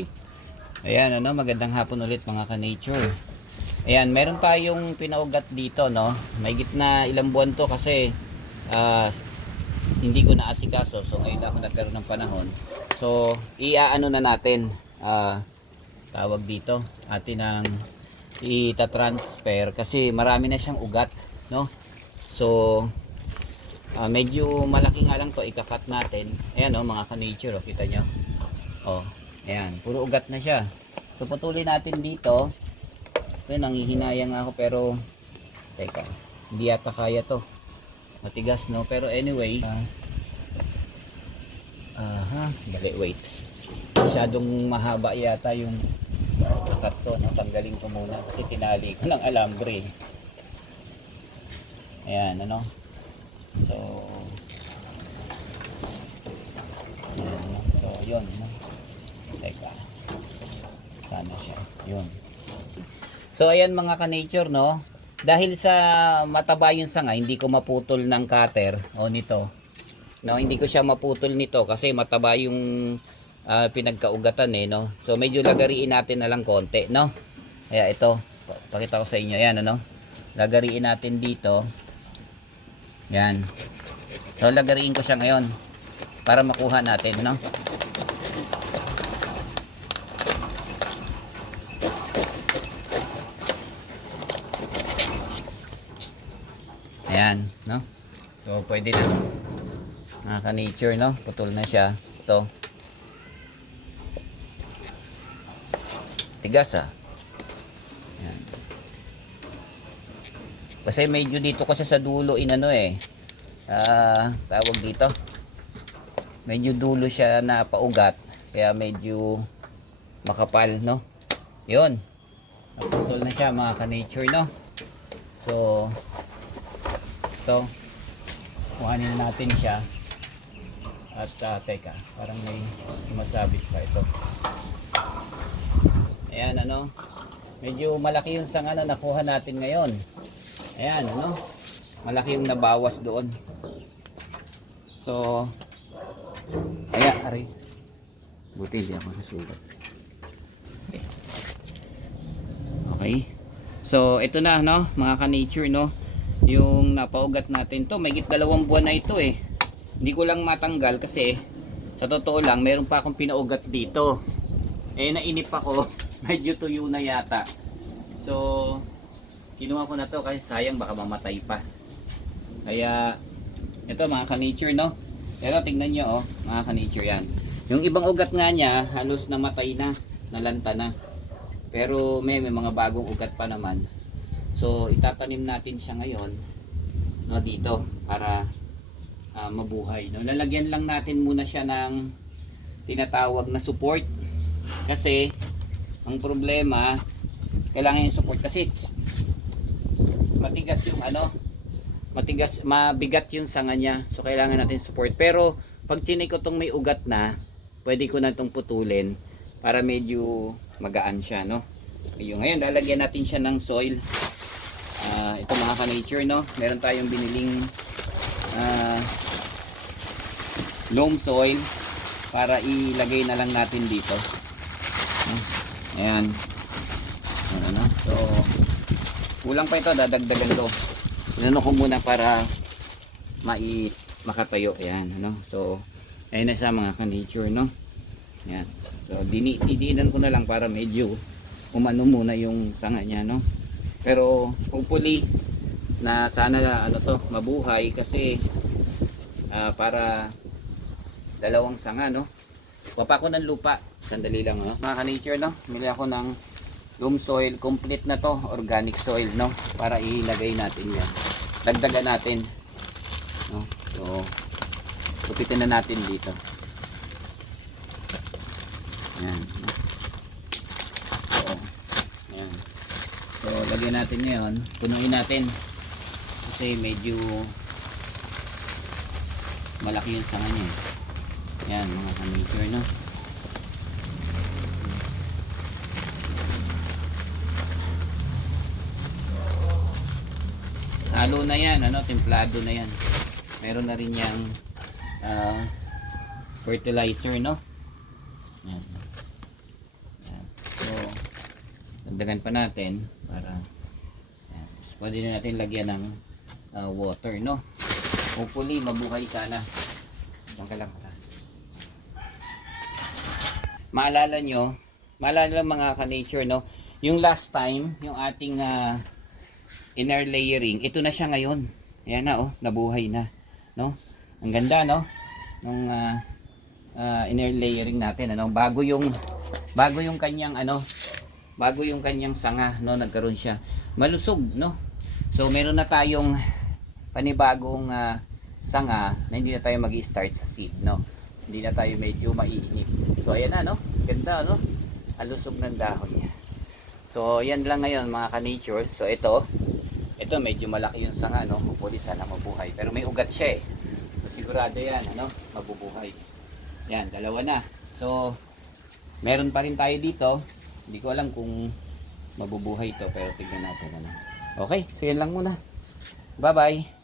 Shopee. Ayan, ano, magandang hapon ulit mga ka-nature. Ayan, meron tayong pinaugat dito, no. May gitna ilang buwan to kasi hindi ko naasikaso. So ngayon ako nagkaroon ng panahon. So iaano na natin, tawag dito, atin ang ita-transfer kasi marami na siyang ugat, no. So medyo malaki nga lang to, ikakat natin. Ayan, oh, mga ka-nature, oh, kita nyo. Oh, ayan, puro ugat na siya. So putulin natin dito. Ito, nanghihinayang ako pero teka, hindi yata kaya to. Matigas, no? Pero anyway, dali, wait. Masyadong mahaba yata yung cut to. Natanggalin ko muna kasi tinali ko ng alambre. Ayan, ano? So, ayan, no? So, yun, no? Teka, sana siya, yun. So ayan mga ka-nature, no, dahil sa mataba yung sanga, hindi ko maputol ng cutter o nito, no, hindi ko siya maputol nito kasi mataba yung pinagkaugatan, no. So medyo lagariin natin na lang konti, no. Kaya ito, pakita ko sa inyo, yan, ano, lagariin natin dito, yan. So lagariin ko siya ngayon para makuha natin, no. Ayan, no? So, pwede na. Mga ka-nature, no? Putol na siya. Ito. Tigas, Ayan. Kasi medyo dito kasi sa dulo, inano tawag dito. Medyo dulo siya na paugat. Kaya medyo makapal, no? Yun. Naputol na siya, mga ka-nature, no? So, ito, kuhanin natin siya at teka, parang may sumasabit pa ito. Ayan, ano, medyo malaki yung sanga na nakuha natin ngayon. Ayan, ano, malaki yung nabawas doon. So ayan, ari, buti hindi ako nasugat. Okay, so ito na, no, mga ka-nature, no, yung napaugat natin to. May 2 buwan na ito, hindi ko lang matanggal kasi sa totoo lang meron pa akong pinaugat dito, nainip ako. Medyo tuyo na yata, so kinuha ko na to kasi sayang, baka mamatay pa. Kaya ito mga ka-nature, no, pero tingnan nyo, oh, mga ka-nature, yan yung ibang ugat nga niya halos namatay na, nalanta na, pero may mga bagong ugat pa naman. So itatanim natin siya ngayon, no, dito para mabuhay, no. Lalagyan lang natin muna siya ng tinatawag na support kasi ang problema, kailangan yung support kasi matigas yung mabigat yung sanga niya. So kailangan natin support. Pero pag chinay ko tong may ugat na, pwede ko na itong putulin para medyo magaan siya, no. Ngayon lalagyan natin siya ng soil. Ito mga ka-nature, no, meron tayong biniling loam soil para ilagay na lang natin dito. Ayan, ano, so kulang pa ito, dadagdagan to. Inano ko muna para makatayo. Ayan, ano, so ayun na siya mga ka-nature, no. Ayan, so didiinan ko na lang para medyo umano muna yung sanga niya, no. Pero hopefully na sana ano to, mabuhay kasi para dalawang sanga, no. Papa ko ng lupa, sandali lang, no, mga ka-nature, no. Mili ako ng loam soil, complete na to, organic soil, no, para ilagay natin yan, dagdagan natin, no. So kupitin na natin dito. Ayan, no? So ayan. So lagyan natin ngayon, punuin natin kasi medyo malaki yung sanga niya. Yan mga ka-nature, no. Halo na yan, ano, templado na yan. Meron na rin yang fertilizer, no. Yan. Dagdagan pa natin para yan. Pwede na natin lagyan ng water, no? Hopefully mabuhay sana. Diyan ka lang. Maalala mga ka-nature, no? Yung last time, yung ating inner layering, ito na siya ngayon. Ayan na, oh, nabuhay na, no? Ang ganda, no? Nung inner layering natin, ano? Bago yung kanyang sanga, no? Nagkaroon siya. Malusog, no? So meron na tayong panibagong sanga na hindi na tayo magi-start sa seed, no? Hindi na tayo medyo maiinip. So ayan na, no? Ganda, no? Alusog ng dahon niya. So yan lang ngayon mga ka-nature. So ito medyo malaki yung sanga, no? Hopefully sana mabuhay. Pero may ugat siya eh. So sigurado yan, ano? Mabubuhay. Yan, dalawa na. So meron pa rin tayo dito. Hindi ko alam kung mabubuhay ito, pero tignan natin, ano? Okay, so yan lang muna. Bye-bye.